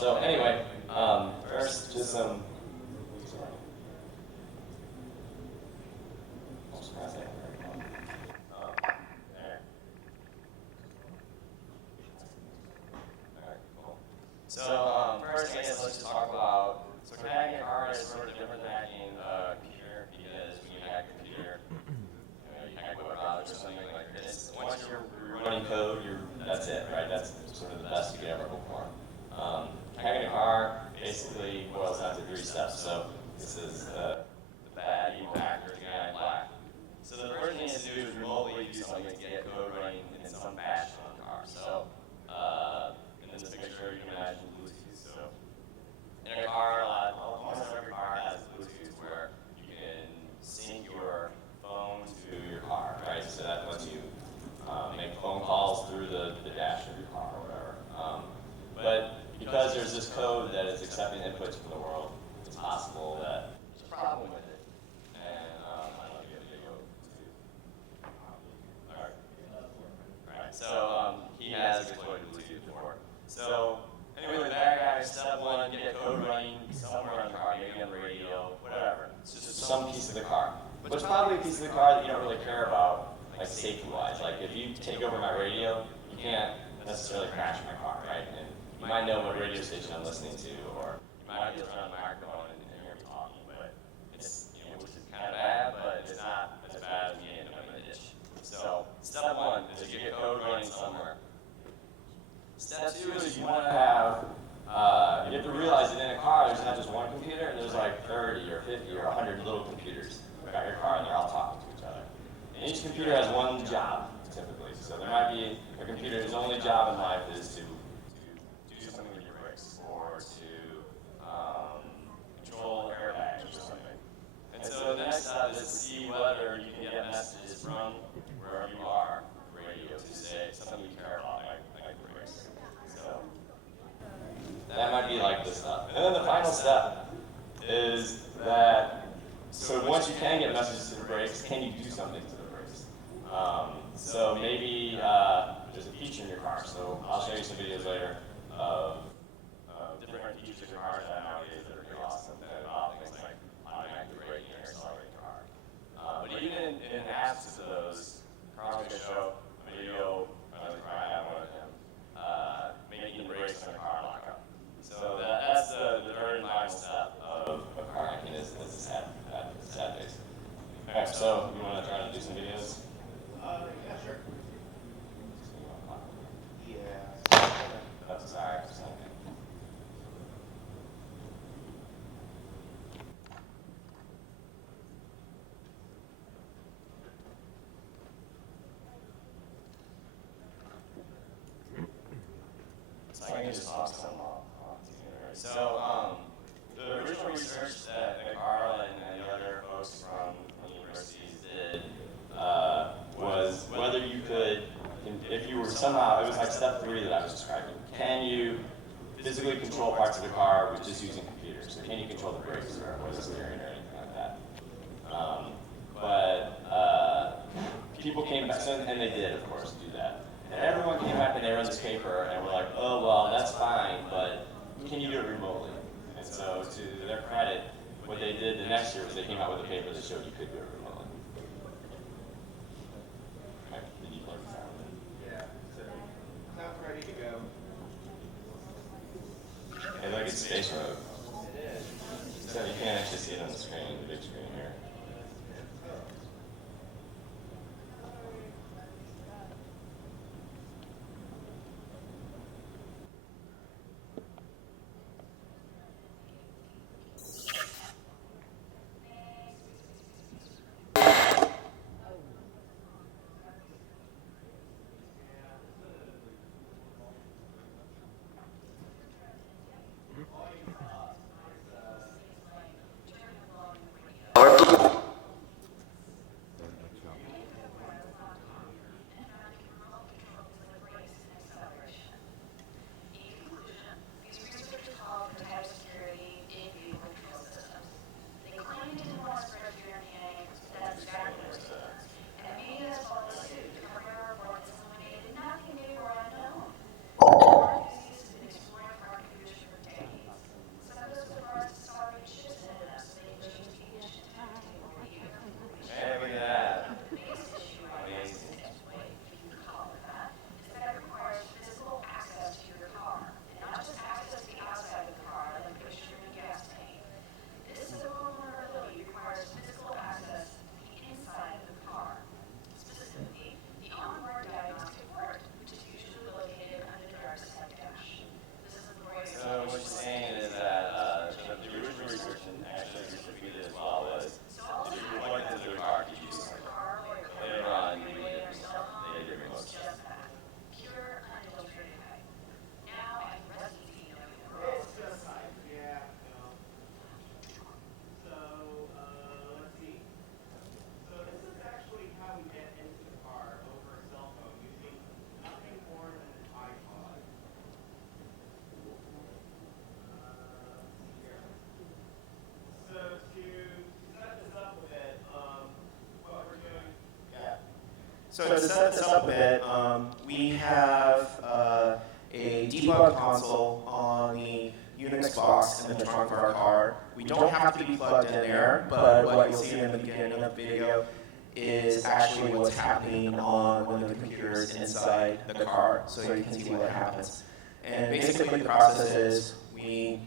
So anyway, first just some. So first, I guess let's just talk about. So hacking a car is sort of different than hacking a computer because when you hack a computer, you hack a web browser or something like this. Once you're running code, that's it, right? That's sort of the best you could ever hope for. Hacking a car basically boils down to 3 steps. So this is the bad, evil actor, the guy in black. So the first thing to do is remotely do something to get code running in some fashion on the car. So in this picture, you can imagine Bluetooth. So in a car, almost every car has Bluetooth where you can sync your phone to your car, right? So that lets you make phone calls through the dash of your car or whatever. But because there's this code that is accepting inputs from the world, it's possible that there's a problem with it. And I don't know if you have a video too. All right. So he has exploited Bluetooth before. So anyway, the bad guy, step 1, get code running somewhere on the car, maybe on the radio, whatever. It's just some piece of the car. But it's probably a piece of the car that you don't really care about, like safety-wise. Like if you take over my radio, you can't necessarily crash my car, right? And you might know what radio station I'm listening to, or you might be turn on the microphone and hear me talking, but it's, which is kind of bad, but it's not as bad as me ending up in a ditch. So step 1 is to get code running somewhere. Step 2 is you want to have, you have to realize that in a car, there's not just one computer, there's like 30 or 50 or 100 little computers about your car, and they're all talking to each other. And each computer has one job, typically. So there might be a computer whose only job in life is to do something with your brakes, or to control airbags or something. And so the next step is to see whether you can get messages from wherever you are, radio, to say something you care about, like brakes. So that might be like this stuff. And then the final step is that, so once you can get messages to the brakes, can you do something to the brakes? So maybe there's a feature in your car. So I'll show you some videos later of different features in cars that nowadays that are pretty awesome, that involve things like automatic braking or accelerating the car. But even in absence of those, Karl's going to show a video, I have one of him, making brakes on a car lock up. So that's the very final step of car hacking is the sad face. Okay, so you want to try to do some videos? Yeah, sure. Yeah. That's sorry. So I can just talk some off together. So the original research that Karl and the other folks from universities did was whether you could, if you were somehow, it was like step 3 that I was describing. Can you physically control parts of the car with just using computers? So can you control the brakes or the steering or anything like that? But people came back, and they did, of course, do that. And everyone came back and they read this paper and were like, oh, well, that's fine, but can you do it remotely? And so to their credit, what they did the next year was they came out with a paper that showed you could do it remotely. Okay, did you play the sound? Yeah, so sounds ready to go. Hey, look, it's Space Road. It is. So you can't actually see it on the screen, the big screen here. So to set this up a bit, we have a debug console on the Unix box in the trunk of our car. We don't have to be plugged in there, but what you'll see in the beginning of the video is actually what's happening on one of the computers inside the car, so you can see what happens. And basically the process is we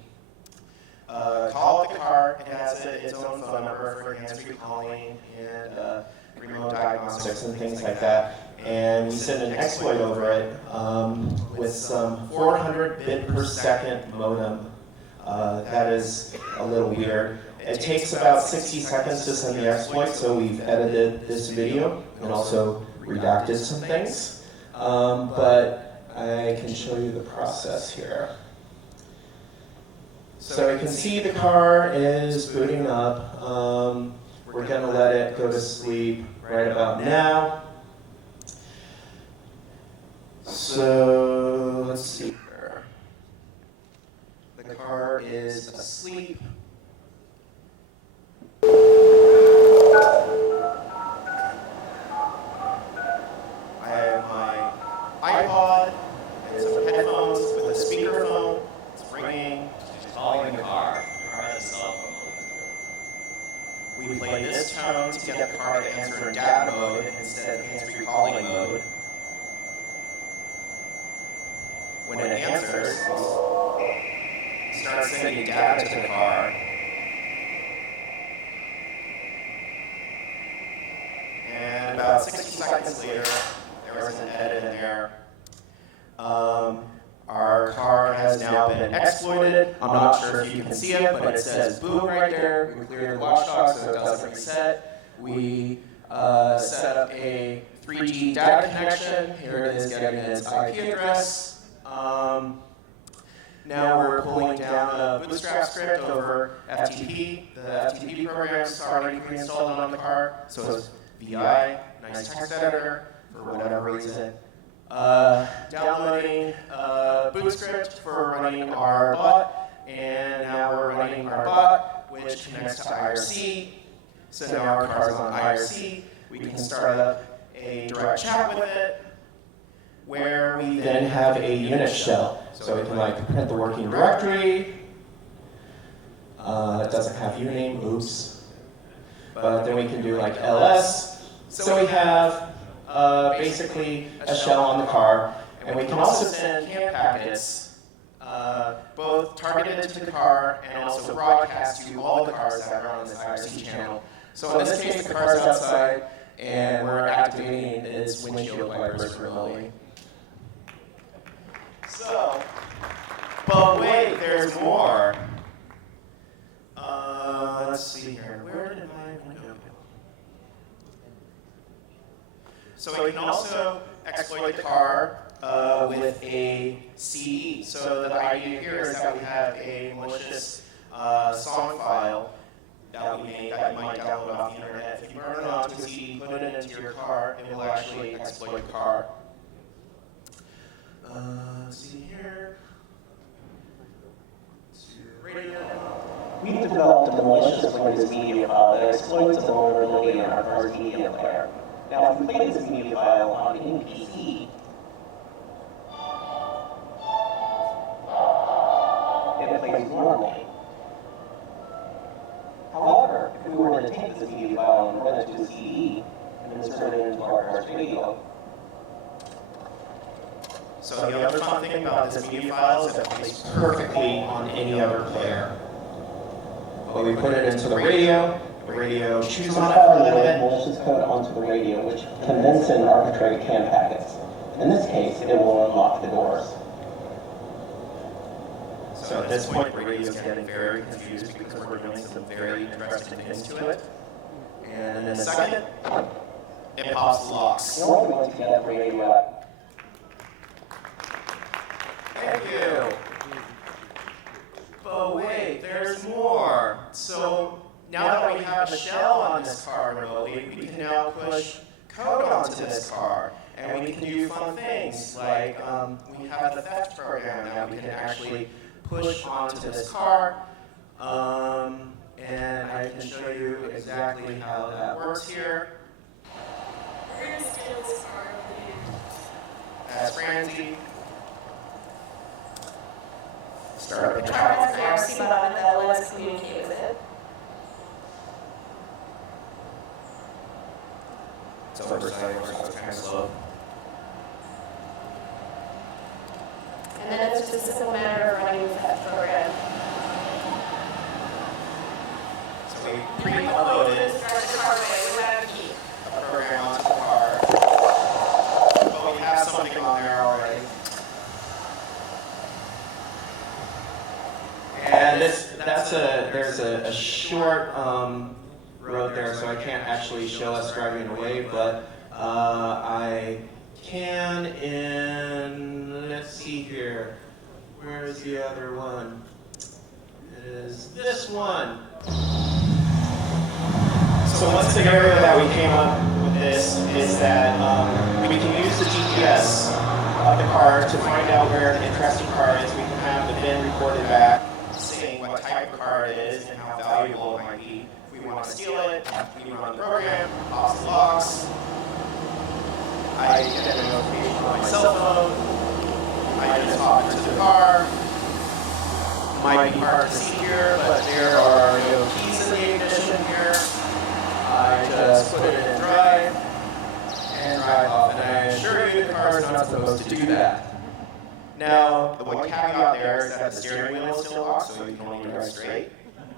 call up the car. It has its own phone number for hands-free calling and remote diagnostics and things like that. And we send an exploit over it with some 400 bit per second modem. That is a little weird. It takes about 60 seconds to send the exploit, so we've edited this video and also redacted some things. But I can show you the process here. So you can see the car is booting up. We're going to let it go to sleep right about now. So let's see here. The car is asleep. I have my iPod and some headphones with a speakerphone. It's ringing. She's calling the car. The car has a cell phone. We play this tone to get the car to answer in data mode instead of hands-free calling mode. When it answers, we start sending data to the car. And about 60 seconds later, there was an edit in there. Our car has now been exploited. I'm not sure if you can see it, but it says boom right there. We cleared the watchdog so it doesn't reset. We set up a 3G data connection. Here it is getting its IP address. Now we're pulling down a bootstrap script over FTP. The FTP program's already pre-installed on the car, so it's VI, nice text editor, for whatever reason. Downloading boot script for running our bot, and now we're running our bot, which connects to IRC. So now our car's on IRC. We can start up a direct chat with it, where we then have a Unix shell. So we can like print the working directory. It doesn't have uname, oops. But then we can do like ls. So we have basically a shell on the car, and we can also send CAN packets, both targeted to the car and also broadcast to all the cars that are on this IRC channel. So in this case, the car's outside, and we're activating its windshield wipers remotely. So, but wait, there's more. Let's see here. Where did my window go? So we can also exploit the car with a CE. So the idea here is that we have a malicious song file that we made that you might download off the internet. If you burn it onto a CD, put it into your car, it will actually exploit the car. Let's see here. We've developed a malicious Windows media file that exploits a vulnerability in our car's media player. Now, if we play this media file on any PC, it plays normally. However, if we were to take this media file and run it to a CD and insert it into our car's radio, so the other fun thing about this media file is that it plays perfectly on any other player. But we put it into the radio chews on it for a little bit. malicious code onto the radio, which can then send arbitrary CAN packets. In this case, it will unlock the doors. So at this point, the radio is getting very confused because we're doing some very interesting things to it. And in a second, it pops the locks. Now we're going to get that radio up. Thank you. But wait, there's more. So now that we have a shell on this car remotely, we can now push code onto this car. And we can do fun things like we have the theft program that we can actually push onto this car. And I can show you exactly how that works here. gonna steal this car, please. That's Francie. Start up The the car has top. an IRC button that will let us communicate with it. It's oversized, so it's kind of slow. And then it's just a simple matter of running the fetch program. So we Just pre-uploaded drive the car away without a key. a program onto the car. But we have something on there already. And there's a short road there, so I can't actually show us driving away, but I can in, let's see here, where is the other one? It is this one. So one scenario that we came up with this is that we can use the GPS of the car to find out where an interesting car is. We can have the VIN recorded back, saying what type of car it is and how valuable it might be. If we want to steal it, we run the program, pops the box. I get a notification on my cell phone. I just hop into the car. Might be hard to see here, but there are no keys in the ignition here. I just put it in drive and drive off, and I assure you the car is not supposed to do that. Now, the one caveat there is that the steering wheel is still locked, so you can only drive straight.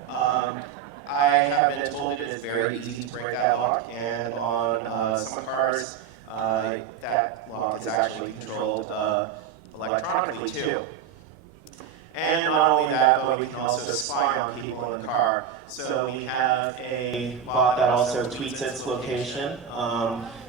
I have been told it is very easy to break that lock, and on some cars, that lock is actually controlled electronically too. And not only that, but we can also spy on people in the car. So we have a bot that also tweets its location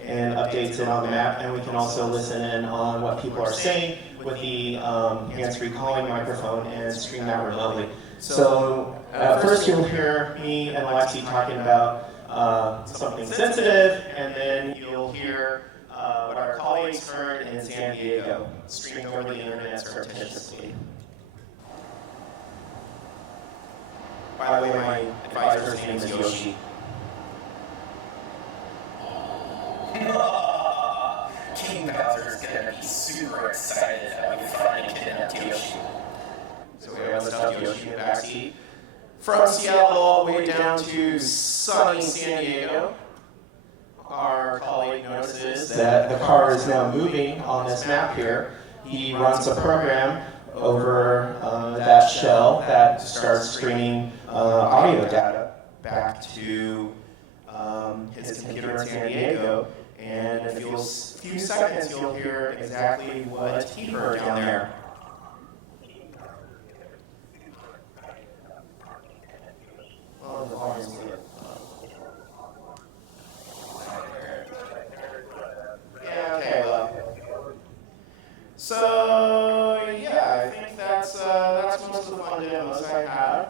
and updates it on the map, and we can also listen in on what people are saying with the hands-free calling microphone and stream that remotely. So first you'll hear me and Alexi talking about something sensitive, and then you'll hear what our colleagues heard in San Diego, streamed over the internet surreptitiously. By the way, my advisor's name is Yoshi. King Bowser's gonna be super excited that we finally kidnapped Yoshi. So we have stuffed Yoshi in the backseat. From Seattle all the way down to sunny San Diego, our colleague notices that the car is now moving on this map here. He runs a program over that shell that starts streaming audio data back to his computer in San Diego, and in a few seconds you'll hear exactly what he heard down there. Oh, the volume's weird. Yeah, okay, well. So, yeah, I think that's most of the fun demos I have,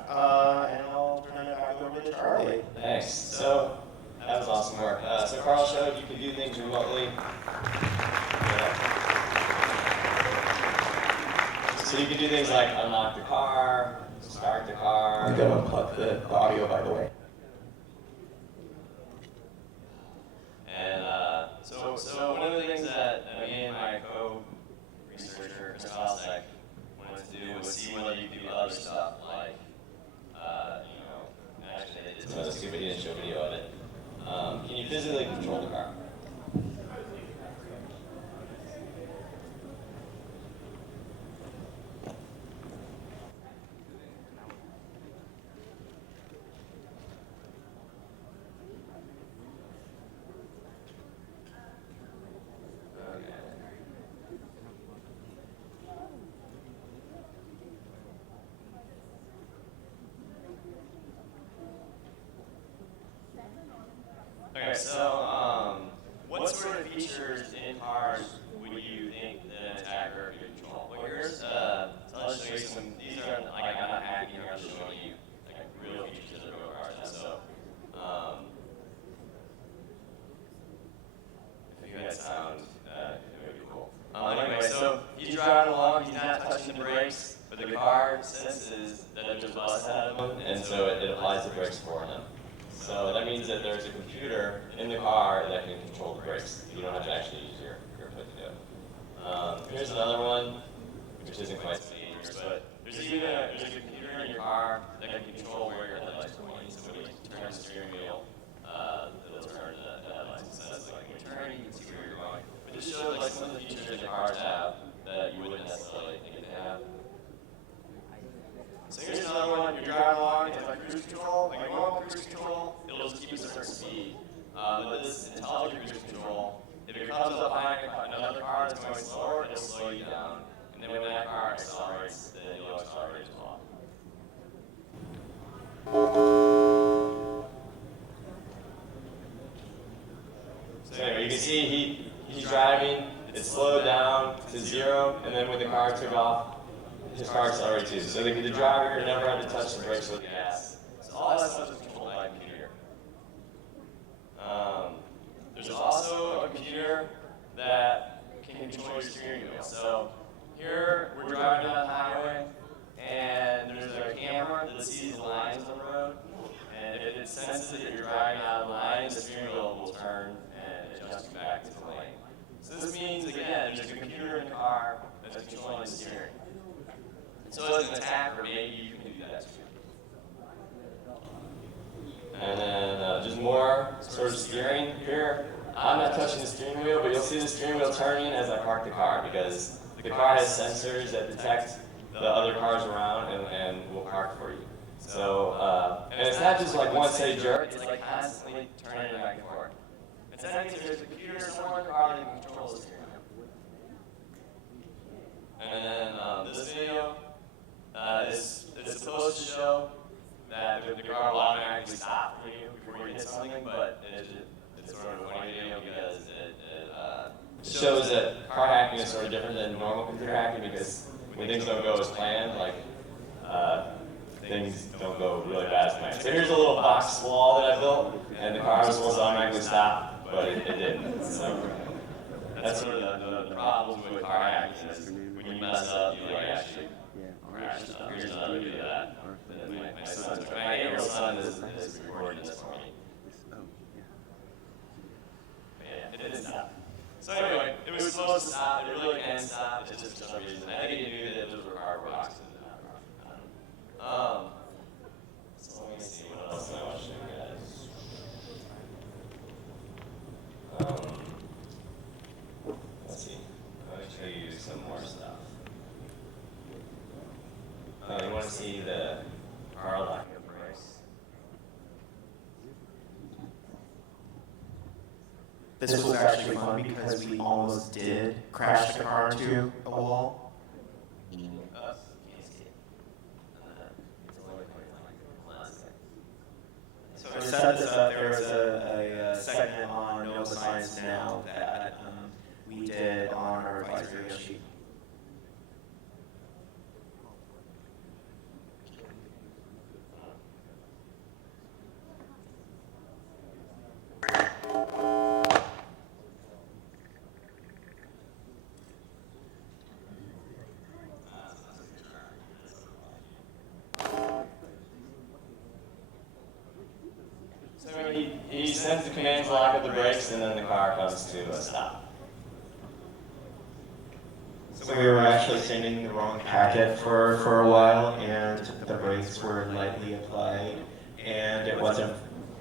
and I'll turn it back over to Charlie. Thanks. So that was awesome work. So Karl showed you can do things remotely. Yeah. So you can do things like unlock the car, start the car. I'm going to unplug the audio, by the way. And so one of the things that me and my co-researcher, Mr. Alsek, wanted to do was see whether you could do other stuff like, actually they did so stupid, he didn't show video of it. Can you physically control the car? Okay, so what sort of features in cars would you think that an attacker could control? Well, here's, so let's show you some, these are, like, I'm not hacking here, I'm just showing you, like, real features of real cars. And so, if you had sound, it would be cool. Anyway, so he's driving along, he's not touching the brakes, but the car senses that there's a bus ahead of him, and so it applies the brakes for him. So that means that there's a computer in the car that can control the brakes. You don't have to actually use your foot to do it. Here's another one, which isn't quite so dangerous, but there's a computer in your car that can control where your headlights are pointing. So when you turn the steering wheel, it'll turn the headlights. So that's like when you're turning, you can see where you're going. But this shows like some of the features that cars have that you wouldn't necessarily think they have. So here's another one. You're driving along, it's like cruise control, like normal cruise control. It'll just keep a certain speed. But this intelligent cruise control, if it comes up behind another car that's going slower, it'll slow you down. And then when that car accelerates, then you'll accelerate as well. So anyway, you can see he's driving, it's slowed down to 0, and then when the car took off, his car accelerated too. So the driver never had to touch the brakes or the gas. So all that stuff is controlled by a computer. There's also a computer that can control your steering wheel. So here we're driving down the highway, and there's a camera that sees the lines on the road. And if it senses that you're driving out of line, the steering wheel will turn and adjust you back to the lane. So this means, again, there's a computer in the car that's controlling the steering. So as an attacker, maybe you can do that too. And then just more sort of steering here. I'm not touching the steering wheel, but you'll see the steering wheel turning as I park the car because the car has sensors that detect the other cars around and will park for you. So, and it's not just like one steady jerk, it's like constantly turning it back and forth. It's that means there's a computer somewhere in the car that can control the steering wheel. And then this video is supposed to show that the car will automatically stop for you before you hit something, but it's sort of a funny video because it shows that car hacking is sort of different than normal computer hacking because when things don't go as planned, like things don't go really bad as planned. So here's a little box wall that I built, and the car was supposed to automatically stop, but it didn't. So that's sort of the problem with car hacking is when you mess up, you like actually crash stuff. Here's another video of that. My 8-year-old son is recording this for me. But yeah, it didn't stop. So anyway, it was supposed to stop. It really can stop. It's just for some reason. I think he knew that those were cardboard boxes. So let me see what else I want to show you guys. Let's see. Let me show you some more stuff. You want to see the Karl locking up brakes? This was actually fun because we almost did crash the car into a wall. Can't see it. It's only like 1 second. So to set this up, there was a segment on Nova Science Now that we did on our advisory sheet. So he sends the command to lock up the brakes, and then the car comes to a stop. So we were actually sending the wrong packet for a while, and the brakes were lightly applied, and it wasn't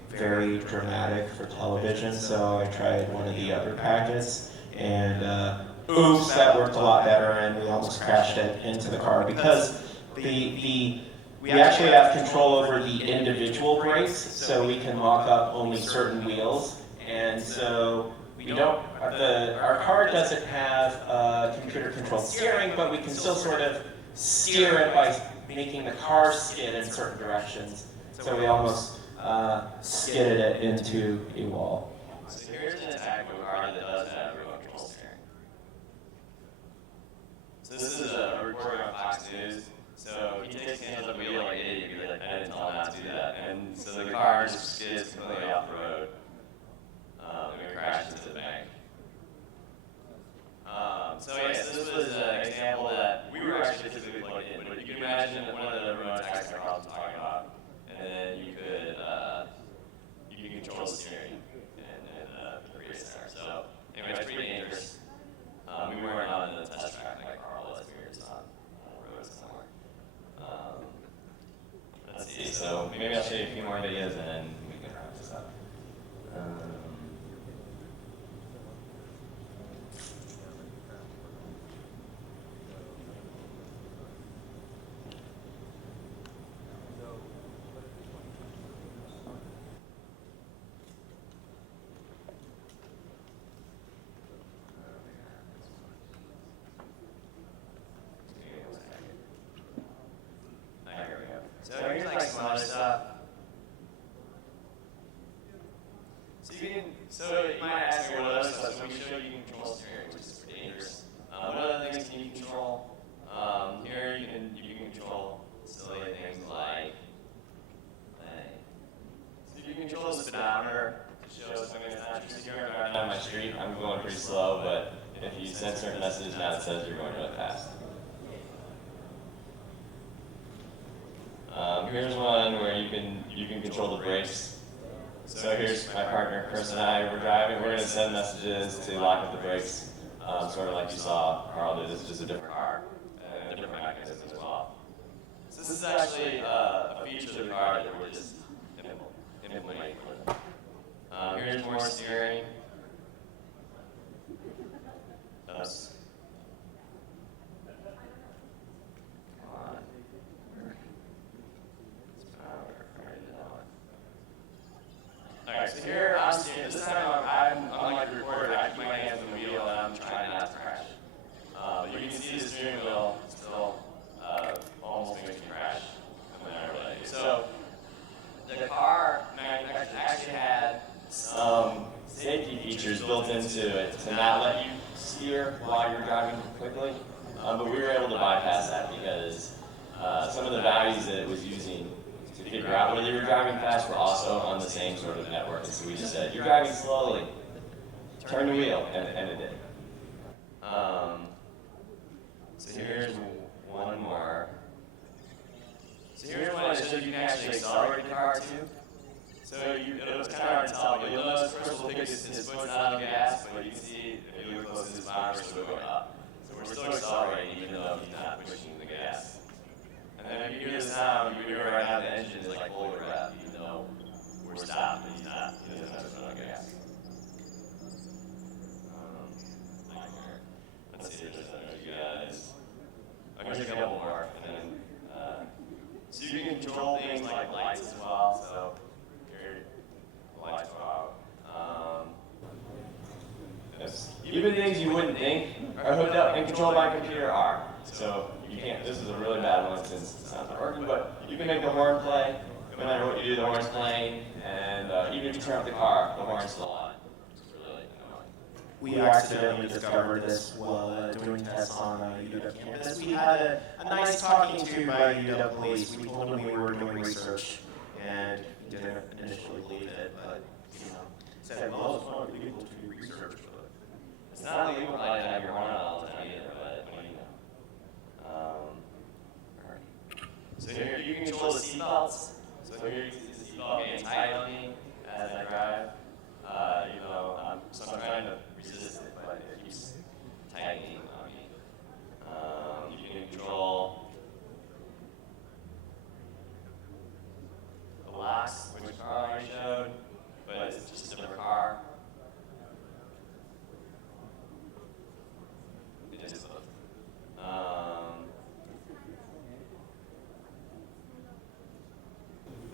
very dramatic for television, so I tried one of the other packets, and oops, that worked a lot better, and we almost crashed it into the car because we actually have control over the individual brakes, so we can lock up only certain wheels, and so we don't. Our car doesn't have computer-controlled steering, but we can still sort of steer it by making the car skid in certain directions. So we almost skidded it into a wall. So here's an attack of a car that does have remote control steering. So this is a reporter on Fox News. So he takes the hands on the wheel like an idiot, be like, I didn't tell him not to do that. And so the car just skids completely off the road. And we crashed into the bank. So yes, this was an example that we were actually physically plugged in, but you can imagine one of the remote attacks that Karl was talking about. And then you could control the steering in the race center. So anyway, it's pretty dangerous. We weren't on the test track like Karl was. We were just on the road somewhere. Let's see. So maybe I'll show you a few more videos and then we can wrap this up. Here we go. So here's like some other stuff. So you might ask me what other stuff. So we show you can control steering, which is pretty dangerous. What other things can you control? Here you can control silly things like so you can control the speedometer to show something that's not true. So here I'm driving down my street. I'm going pretty slow, but if you send certain messages, now it says you're going really fast. Here's one where you can control the brakes. So here's my partner Chris and I. We're driving. We're going to send messages to lock up the brakes, sort of like you saw Karl do. This is just a different car and a different mechanism as well. So this is actually a feature of the car that we're just implementing. Here's more steering. Oops. Alright, so here I'm steering. This time I'm like the recorder. I keep my hands on the wheel and I'm trying not to crash. But you can see the steering wheel still almost makes me crash. So the car actually had some safety features built into it to not let you steer while you're driving quickly. But we were able to bypass that because some of the values that it was using to figure out whether you were driving fast were also on the same sort of network. And so we just said, you're driving slowly, turn the wheel, and it did. So here's one more. So here's one that shows you can actually accelerate the car too. So it was kind of hard to tell, but you'll notice Chris will pick his foot's not on the gas, but you can see if you look close to his body, we're still going up. So we're still accelerating even though he's not pushing the gas. And then if you hear the sound, you hear right now the engine is like full rev, even though we're stopped, and he doesn't have his foot on gas. Let's see if there's another you guys. I'm going to take a couple more, and then, so you can control things like lights as well, so here, the lights go out. Even things you wouldn't think are hooked up and controlled by a computer are. So you can't, this is a really bad one since it's not working, but you can make the horn play, no matter what you do, the horn's playing, and even if you turn up the car, the horn's still on. It's really annoying. We accidentally discovered this while doing tests on UW campus. We had a nice talking to by UW police. We told him we were doing research, and he didn't initially believe it, but said, well, it's not illegal to do research. But it's not illegal to have your horn on all the time either, but what do you know? So here you can control the seatbelts. So here you can see the seatbelt getting tight on me as I drive. So I'm trying to resist it, but it keeps tightening on me. You can control the locks, which Karl already showed, but it's just a different car. It is both.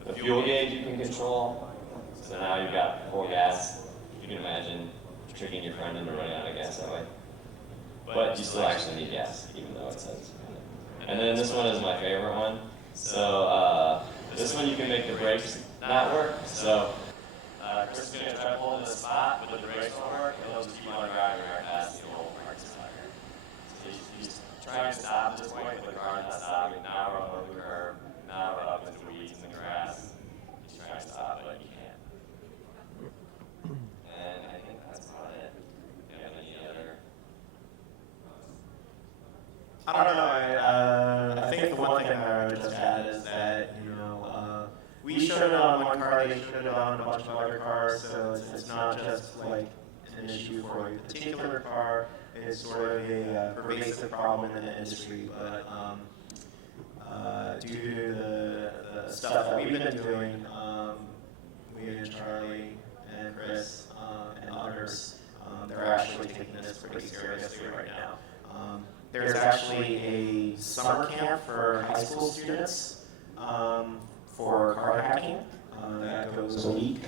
The fuel gauge you can control. So now you've got full gas. You can imagine tricking your friend into running out of gas that way. But you still actually need gas, even though it says. And then this one is my favorite one. So this one you can make the brakes not work. So Chris is going to try to pull in the spot, but the brakes won't work, and he'll just keep on driving right past the old park spot here. So he's trying to stop at this point, but the car's not stopping. Now we're on the curb. Now we're up into the weeds in the grass. He's trying to stop, but he can't. And I think that's about it. Do you have any other? I don't know. I think the one thing I would just add is that we showed it on one car, they showed it on a bunch of other cars, so it's not just like an issue for a particular car, it's sort of a pervasive problem in the industry, but due to the stuff that we've been doing, we and Charlie and Chris and others, they're actually taking this pretty seriously right now. There's actually a summer camp for high school students for car hacking that goes a week.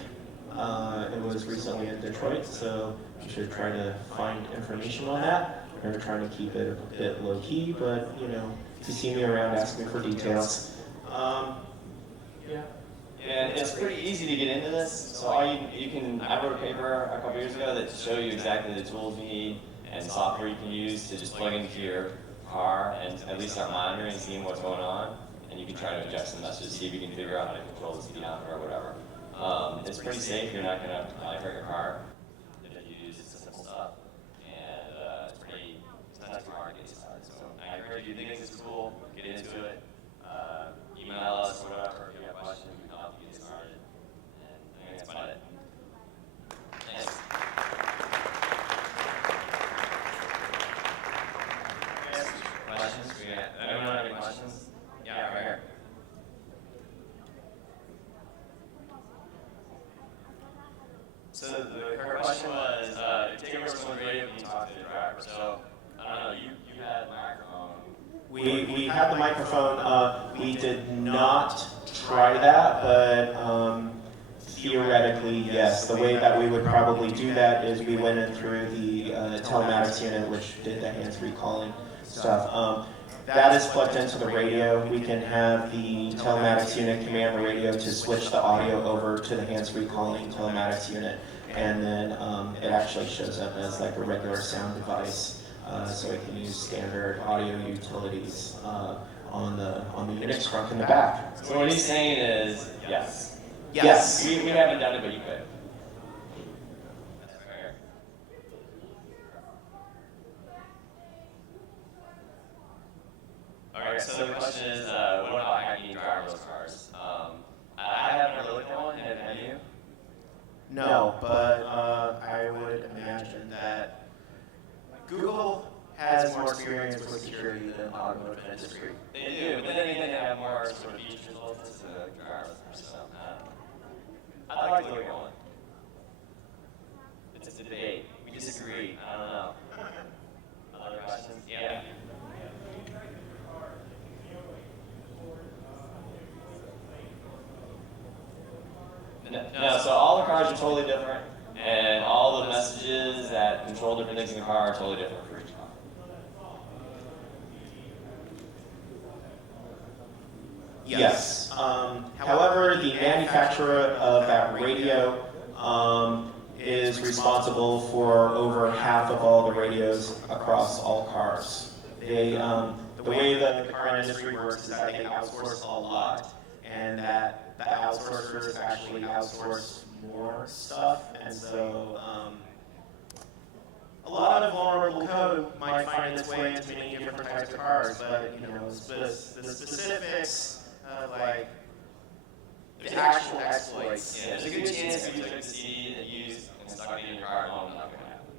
It was recently in Detroit, so you should try to find information on that. We're trying to keep it a bit low key, but you know, if you see me around, ask me for details. Yeah, it's pretty easy to get into this. So all you can, I wrote a paper a couple years ago that show you exactly the tools you need and software you can use to just plug into your car and at least start monitoring and seeing what's going on. And you can try to inject some messages, see if you can figure out how to control the speedometer or whatever. It's pretty safe. You're not going to hurt your car if you use simple stuff. And it's not too hard to get started. So I encourage you to think this is cool, get into it. Email us or whatever if you have questions, we can help you get started. And I think that's about it. Thanks. Questions? Anyone have any questions? Yeah, right here. So her question was, if Taylor was on the radio, can you talk to the driver? So, I don't know, you had a microphone. We had the microphone. We did not try that, but theoretically, yes. The way that we would probably do that is we went in through the telematics unit, which did the hands-free calling stuff. That is plugged into the radio. We can have the telematics unit command the radio to switch the audio over to the hands-free calling telematics unit, and then it actually shows up as like a regular sound device. So we can use standard audio utilities on the Unix trunk in the back. So what he's saying is yes. Yes. We haven't done it, but you could. That's fair. Okay, so the question is, what about hacking driverless cars? I haven't really looked at one. Have you? No, but I would imagine that Google has more experience with security than the automotive industry. They do, but then again, they have more sort of features built into the driverless cars. So I'd like to look at one. It's a debate. We disagree. I don't know. Other questions? Yeah. No, so all the cars are totally different, and all the messages that control different things in the car are totally different for each car. Yes. However, the manufacturer of that radio is responsible for over half of all the radios across all cars. They, the way that the car industry works is that they outsource a lot, and that the outsourcers actually outsource more stuff, and so a lot of vulnerable code might find its way into many different types of cars, but you know, the specifics of like the actual exploits. Yeah, there's a good chance if you took the CD and used and stuck it in your car at home, not gonna happen.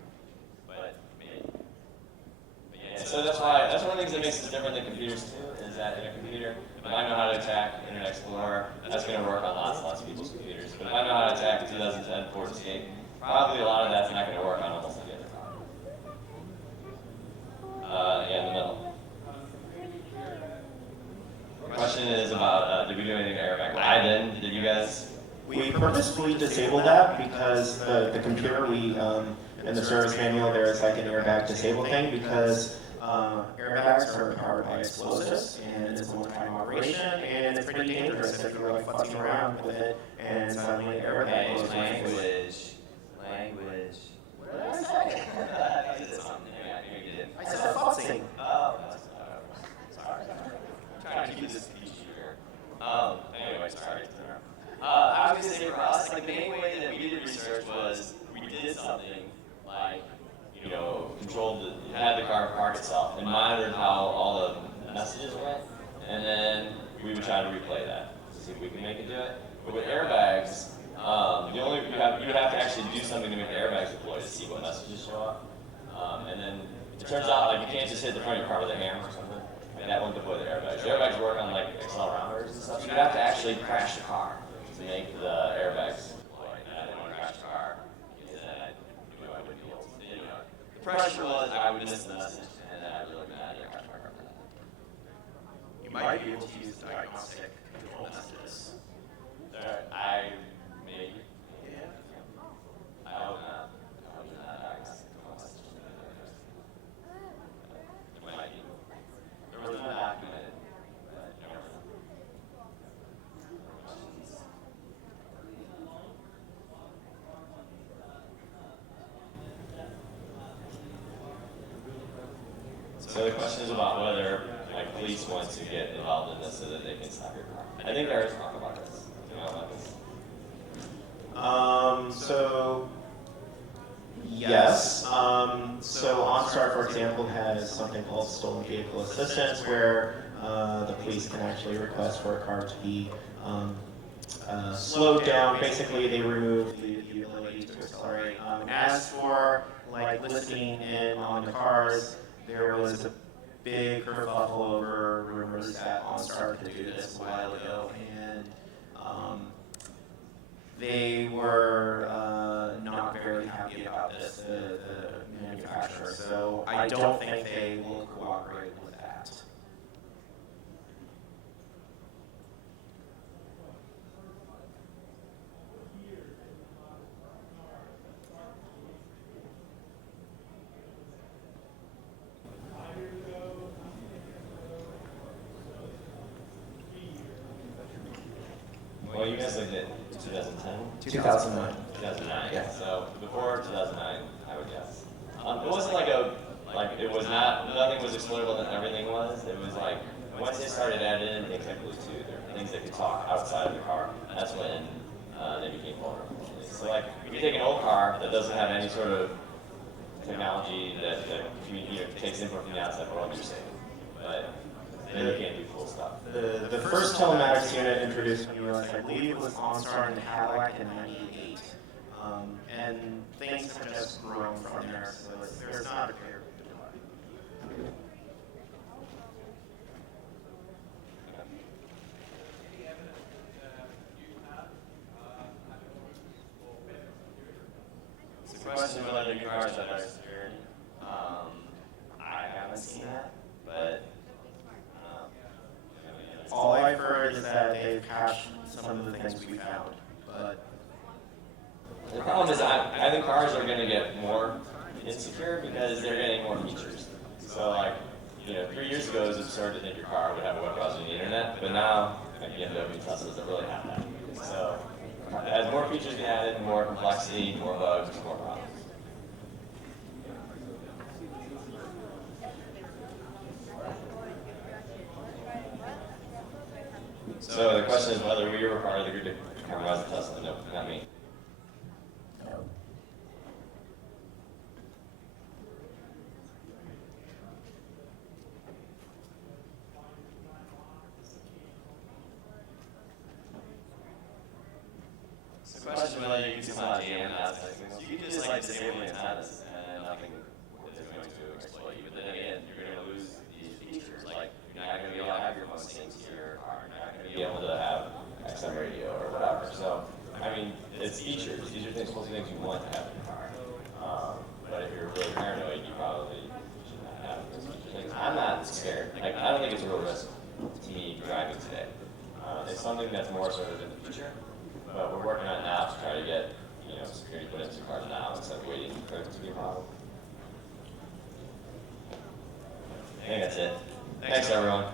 But maybe. But yeah, so that's one of the things that makes us different than computers too, is that in a computer, if I know how to attack Internet Explorer, that's gonna work on lots and lots of people's computers. But if I know how to attack a 2010 Ford Escape, probably a lot of that's not gonna work on almost any other car. Yeah, in the middle. Question is about, did we do anything to airbag? I didn't. Did you guys? We purposefully disabled that because the computer, in the service manual, there is like an airbag disable thing because airbags are powered by explosives and it's a one-time operation and it's pretty dangerous if you're like futzing around with it and suddenly an airbag goes Language. What did I say? I did something. Yeah, you did. I said futzing. Oh, sorry. I'm trying to keep this PG here. Anyway, sorry. I was gonna say for us, like the main way that we did research was we did something like, you know, had the car park itself and monitored how all the messages went, and then we would try to replay that. see if we can make it do it. But with airbags, you would have to actually do something to make the airbags deploy to see what messages show up. And then it turns out like you can't just hit the front of your car with a hammer or something, and that won't deploy the airbags. The airbags work on like accelerometers and stuff. So you have to actually crash the car to make the airbags deploy. And I didn't want to crash the car because then I knew I wouldn't be able to. You know, the pressure was I would miss the message, and then I'd be looking at it and crash my car for that. You might be able to use diagnostic control messages. Maybe. Yeah. I hope not. I hope not. It might be. There was no documented, but never know. So the question is about whether like police want to get involved in this so that they can stop your car. I think there is talk about this. You know about this? So yes. So OnStar, for example, has something called stolen vehicle assistance, where the police can actually request for a car to be slowed down. Basically, they remove the ability to accelerate. As for like listening in on the cars, there was a big kerfuffle over rumors that OnStar could do this a while ago, and they were not very happy about this, the manufacturer. So I don't think they will cooperate with that. Well, you guys looked at 2010? 2009. 2009. Yeah. So before 2009, I would guess. It wasn't nothing was exploitable and everything was. It was like, once they started adding in things like Bluetooth or things that could talk outside of the car, that's when they became vulnerable. So like, if you take an old car that doesn't have any sort of technology that takes input from the outside world, you're safe. But then you can't do cool stuff. The first telematics unit introduced in the US, I believe it was OnStar and Cadillac in '98. And things have just grown from there, so there's not a clear divide. It's a question whether new cars have better security. I haven't seen that, but All I've heard is that they've cached some of the things we found, but the problem is I think cars are going to get more insecure because they're getting more features. So like, 3 years ago it was absurd to think your car would have a web browser and the internet, but now like BMW and Teslas don't really have that. So as more features get added, more complexity, more bugs, more problems. So the question is whether we were part of the group that compromised the Tesla. No, not me. So the question is whether you can somehow jam the outside signals. You can just like disable the antennas and nothing is going to exploit you. But then again, you're going to lose these features. Like you're not going to be able to have your phone synced to your car. You're not going to be able to have XM radio or whatever. So, I mean, it's features. These are supposed to be things you want to have in your car. But if you're really paranoid, you probably should not have those features. I'm not scared. Like, I don't think it's a real risk to me driving today. It's something that's more sort of in the future. But we're working on it now to try to get, security put into cars now instead of waiting for it to be a problem. I think that's it. Thanks everyone.